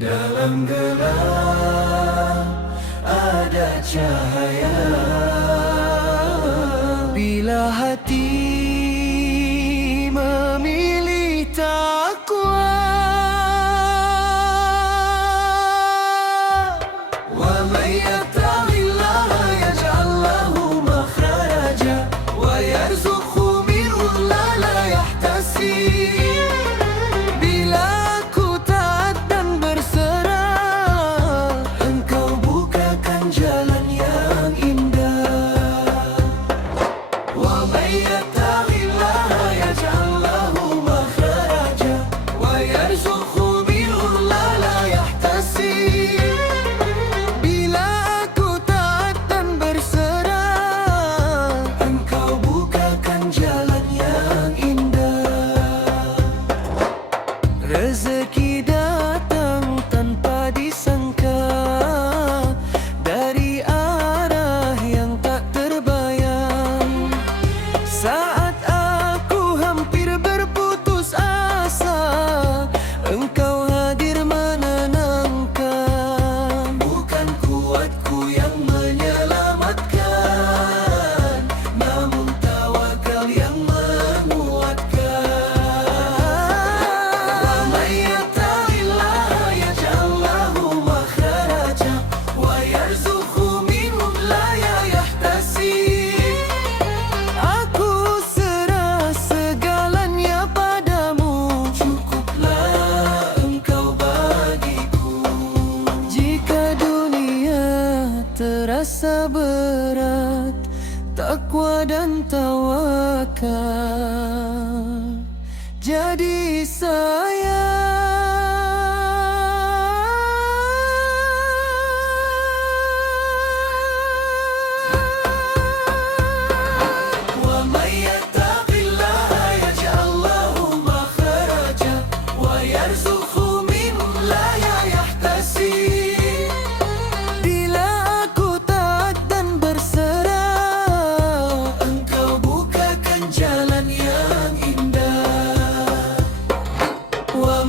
Dalam gelap ada cahaya, bila hati memilih takwa. Wa man yattaqillaha yaj'al lahu makhraja wa yarzuqhu min la yahtasib. Rezeki datang tanpa disangka dari arah yang tak terbayang. Saat aku hampir berputus asa, Engkau hadir menenangkan. Bukan kuatku yang menyelamatkan, namun tawakal yang menguatkan. Terasa berat, takwa dan tawakal jadi saya. Wa man yattaqillaha yaj'al lahu makhraja wa yarzuqhu min la yahtasib. Wa